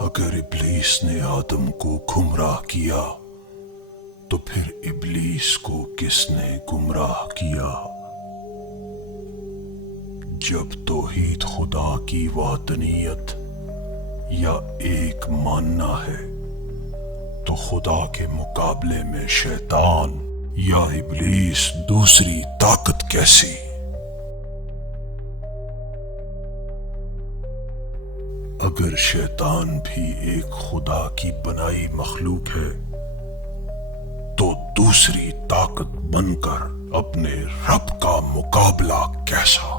اگر ابلیس نے آدم کو گمراہ کیا تو پھر ابلیس کو کس نے گمراہ کیا؟ جب توحید خدا کی وحدانیت یا ایک ماننا ہے تو خدا کے مقابلے میں شیطان یا ابلیس دوسری طاقت کیسی؟ اگر شیطان بھی ایک خدا کی بنائی مخلوق ہے تو دوسری طاقت بن کر اپنے رب کا مقابلہ کیسا؟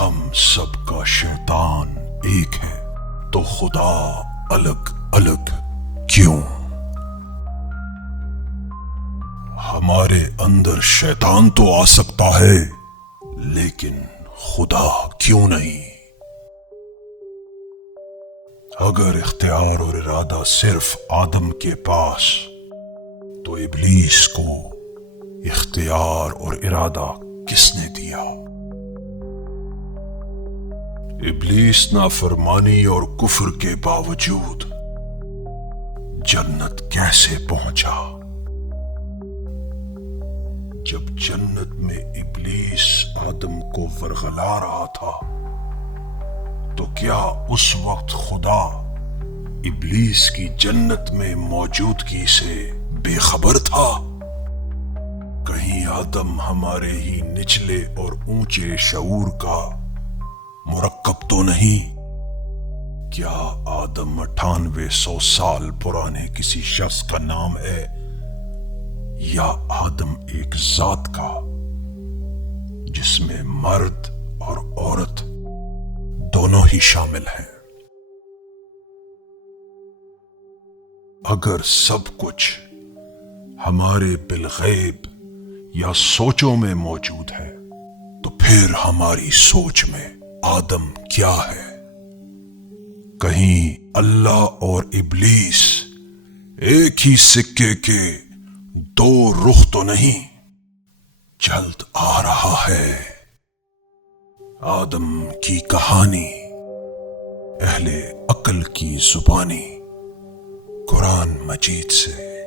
ہم سب کا شیطان ایک ہے تو خدا الگ الگ کیوں؟ ہمارے اندر شیطان تو آ سکتا ہے لیکن خدا کیوں نہیں؟ اگر اختیار اور ارادہ صرف آدم کے پاس تو ابلیس کو اختیار اور ارادہ کس نے دیا؟ ابلیس نافرمانی اور کفر کے باوجود جنت کیسے پہنچا؟ جب جنت میں ابلیس آدم کو ورغلا رہا تھا تو کیا اس وقت خدا ابلیس کی جنت میں موجودگی سے بے خبر تھا؟ کہیں آدم ہمارے ہی نچلے اور اونچے شعور کا مرکب تو نہیں؟ کیا آدم 9800 سال پرانے کسی شخص کا نام ہے یا آدم ایک ذات کا جس میں مرد اور عورت دونوں ہی شامل ہیں؟ اگر سب کچھ ہمارے بالغیب یا سوچوں میں موجود ہے تو پھر ہماری سوچ میں آدم کیا ہے؟ کہیں اللہ اور ابلیس ایک ہی سکے کے دو رخ تو نہیں؟ جلد آ رہا ہے آدم کی کہانی، اہل عقل کی زبانی، قرآن مجید سے۔